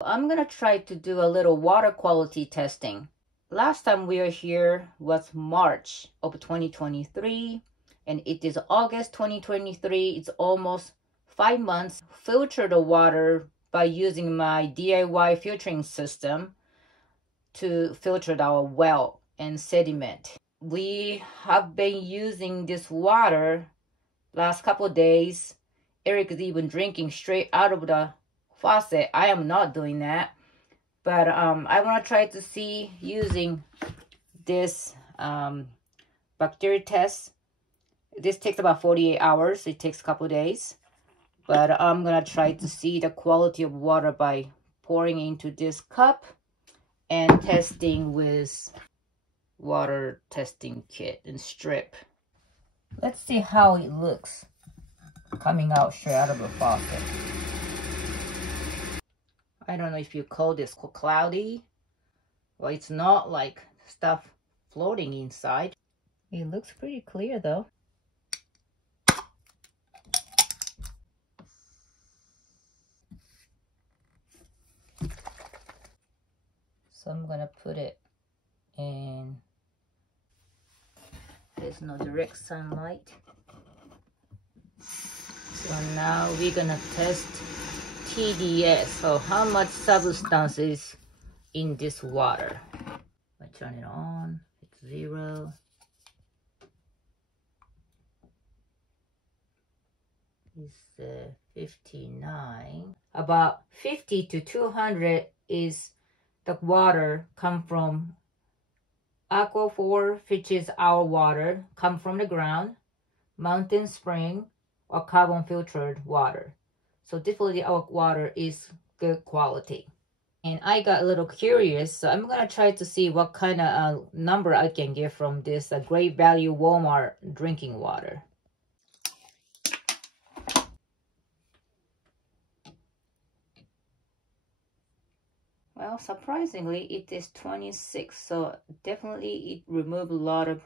I'm gonna try to do a little water quality testing. Last time we were here was March of 2023, and it is August 2023. It's almost 5 months. Filter the water by using my DIY filtering system to filter our well and sediment. We have been using this water last couple of days. Eric is even drinking straight out of the faucet. I am not doing that, but I want to try to see using this bacteria test. This takes about 48 hours. It takes a couple of days, but I'm gonna try to see the quality of water by pouring into this cup and testing with water testing kit and strip. Let's see how it looks coming out straight out of the faucet. I don't know if you call this cloudy. Well, it's not like stuff floating inside. It looks pretty clear though. So I'm gonna put it in. There's no direct sunlight. So now we're gonna test TDS. So how much substance is in this water? I turn it on. It's 0. It's 59. About 50 to 200 is the water come from aquifer, which is our water, come from the ground, mountain spring, or carbon filtered water. So definitely our water is good quality. And I got a little curious, so I'm gonna try to see what kind of number I can get from this great value Walmart drinking water. Well, surprisingly, it is 26, so definitely it removed a lot of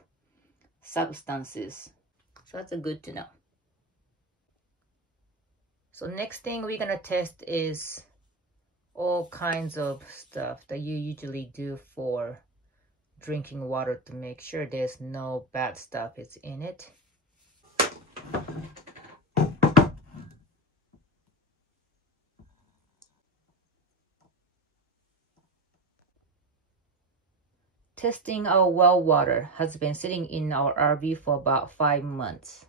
substances. So that's good to know. So next thing we're gonna test is all kinds of stuff that you usually do for drinking water to make sure there's no bad stuff is in it. Testing our well water has been sitting in our RV for about 5 months.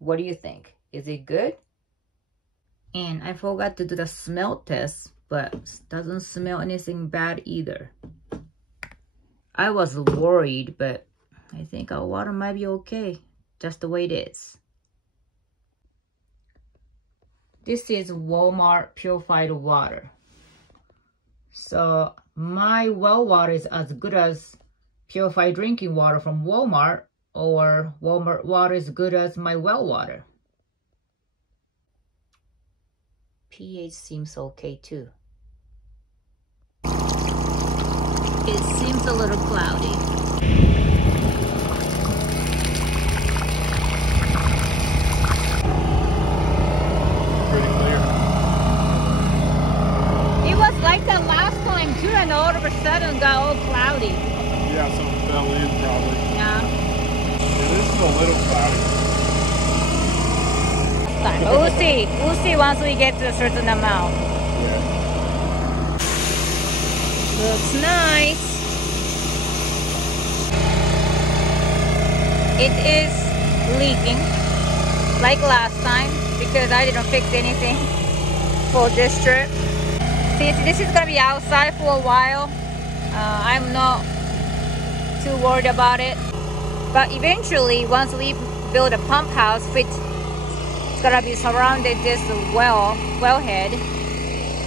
What do you think? Is it good? And I forgot to do the smell test, but doesn't smell anything bad either. I was worried, but I think our water might be okay, just the way it is. This is Walmart purified water. So my well water is as good as purified drinking water from Walmart, or Walmart water is good as my well water. pH seems okay too. It seems a little cloudy. Pretty clear. It was like that last time too, and all of a sudden got all cloudy. Yeah, something fell in probably. Yeah. Yeah, this is a little cloudy. We'll see. We'll see once we get to a certain amount. Yeah. Looks nice. It is leaking like last time because I didn't fix anything for this trip. Since this is gonna be outside for a while, I'm not too worried about it. But eventually, once we build a pump house, which is gonna be surrounded this wellhead,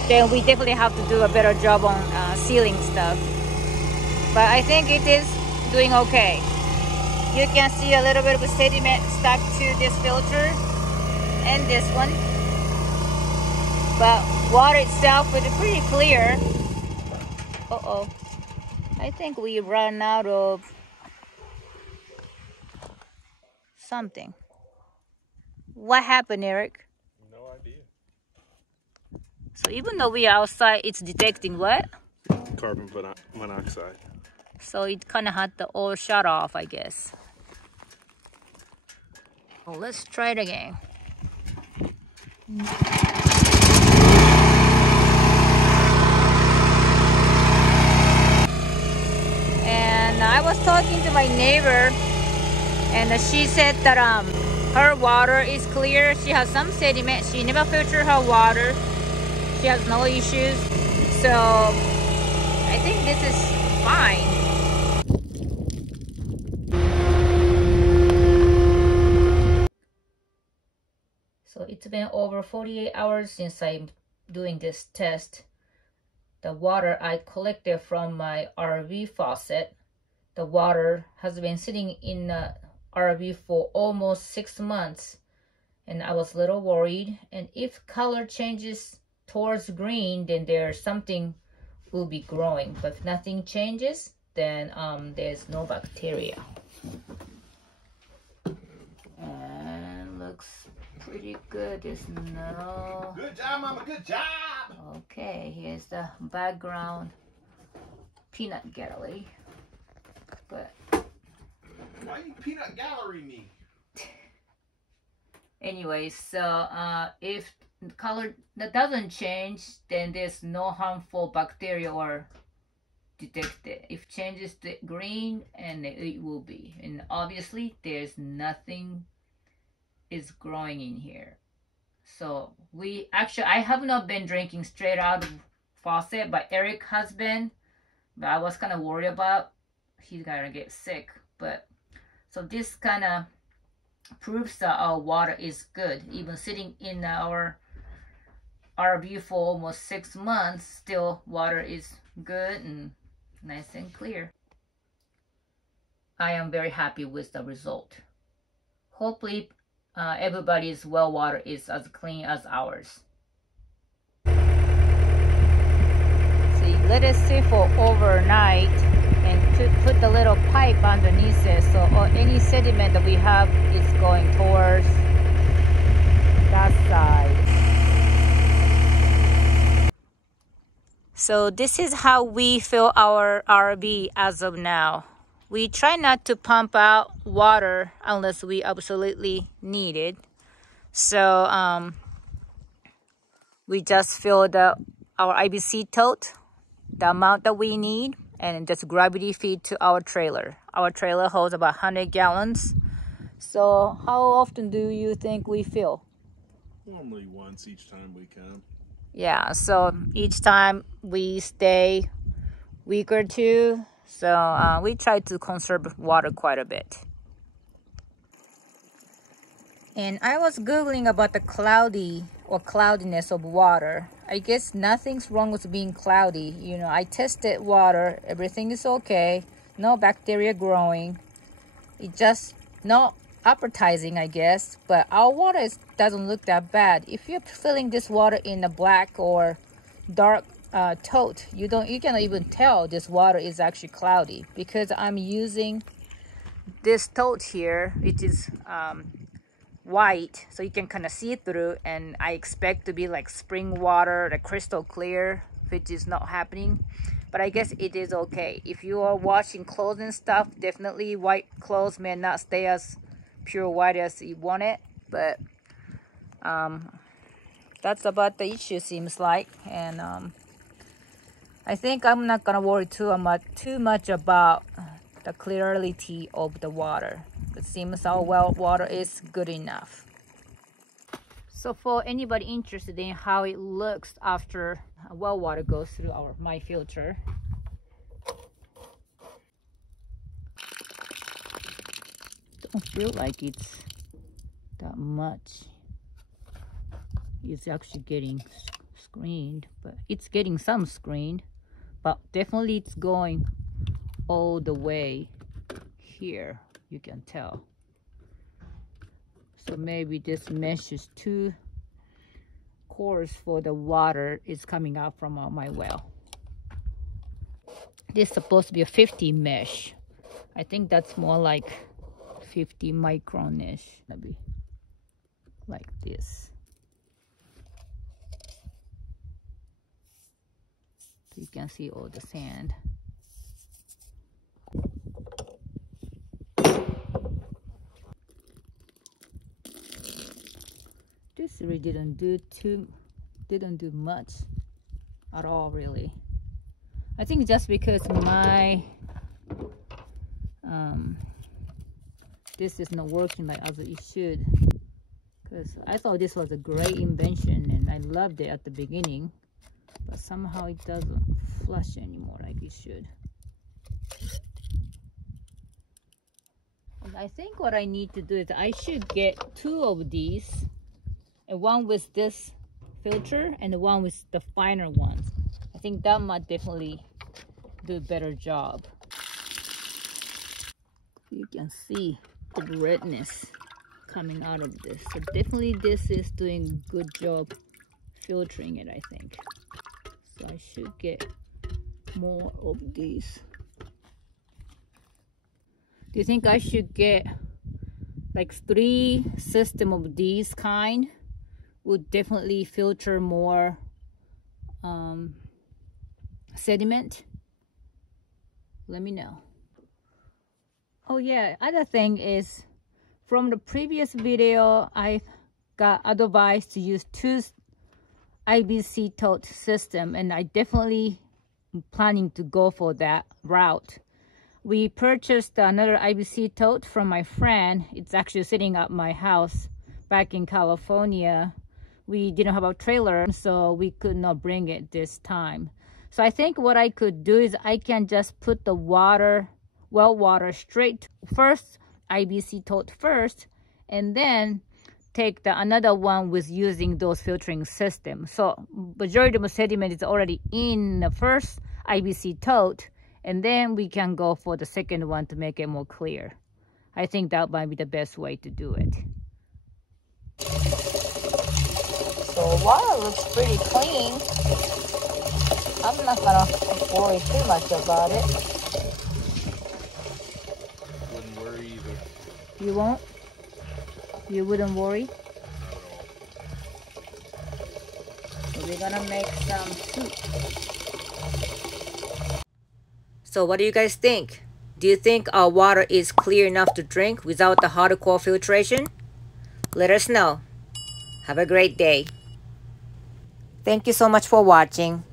then we definitely have to do a better job on sealing stuff. But I think it is doing okay. You can see a little bit of sediment stuck to this filter and this one. But water itself is pretty clear. Uh-oh. I think we ran out of something. What happened, Eric? No idea. So even though we are outside, it's detecting what? Carbon monoxide. So it kind of had the all shut off, I guess. Well, let's try it again. And I was talking to my neighbor, and she said that her water is clear. She has some sediment. She never filtered her water. She has no issues. So I think this is fine. So it's been over 48 hours since I'm doing this test. The water I collected from my RV faucet, the water has been sitting in the RV for almost 6 months, and I was a little worried. And if color changes towards green, then there's something will be growing, but if nothing changes, then there's no bacteria. And looks pretty good. There's no... Good job, Mama, good job! Okay, here's the background peanut gallery. But why you peanut gallery me? Anyway, so if the color that doesn't change, then there's no harmful bacteria or detected. If changes to green, and it will be. And obviously there's nothing is growing in here. So I have not been drinking straight out of faucet, but Eric has been. But I was kind of worried about he's gonna get sick. But so this kind of proves that our water is good. Even sitting in our RV for almost 6 months, still water is good and nice and clear. I am very happy with the result. Hopefully everybody's well water is as clean as ours. So you let it sit for overnight and to put the little pipe underneath it, so any sediment that we have is going towards that side. So this is how we fill our RV as of now. We try not to pump out water unless we absolutely need it. So we just fill our IBC tote, the amount that we need, and just gravity feed to our trailer. Our trailer holds about 100 gallons. So how often do you think we fill? Normally once each time we come. Yeah, so each time we stay week or two. So we try to conserve water quite a bit. And I was Googling about the cloudiness of water. I guess nothing's wrong with being cloudy. You know, I tested water, everything is okay. No bacteria growing. It just not appetizing, I guess. But our water doesn't look that bad. If you're filling this water in a black or dark tote, you cannot even tell this water is actually cloudy, because I'm using this tote here, which is white, so you can kind of see through, and I expect to be like spring water, like crystal clear, which is not happening. But I guess it is okay. If you are washing clothes and stuff, definitely white clothes may not stay as pure white as you want it, but that's about the issue, seems like. And I think I'm not gonna worry too much about the clarity of the water. It seems our well water is good enough. So for anybody interested in how it looks after well water goes through my filter, don't feel like it's that much. It's actually getting screened, but it's getting some screened, but definitely it's going all the way here, you can tell. So maybe this mesh is too coarse for the water is coming out from my well. This is supposed to be a 50 mesh. I think that's more like 50 micron-ish. like this. So you can see all the sand. This really didn't do much at all, really. I think just because my this is not working like as it should, because I thought this was a great invention and I loved it at the beginning, but somehow it doesn't flush anymore like it should. And I think what I need to do is I should get 2 of these, and one with this filter and the one with the finer ones. I think that might definitely do a better job. You can see the redness coming out of this. So definitely this is doing a good job filtering it, I think. So I should get more of these. Do you think I should get like 3 systems of these kind? Would definitely filter more sediment? Let me know. Oh yeah, other thing is, from the previous video, I got advice to use 2 IBC tote system, and I definitely am planning to go for that route. We purchased another IBC tote from my friend. It's actually sitting at my house back in California. We didn't have a trailer, so we could not bring it this time. So I think what I could do is I can just put the water, well water, straight first, IBC tote first, and then take the another one with using those filtering systems. So majority of the sediment is already in the first IBC tote, and then we can go for the second one to make it more clear. I think that might be the best way to do it. So water looks pretty clean. I'm not gonna worry too much about it. Wouldn't worry either. You won't? You wouldn't worry? Not at all. So we're gonna make some soup. So what do you guys think? Do you think our water is clear enough to drink without the hardcore filtration? Let us know. Have a great day. Thank you so much for watching.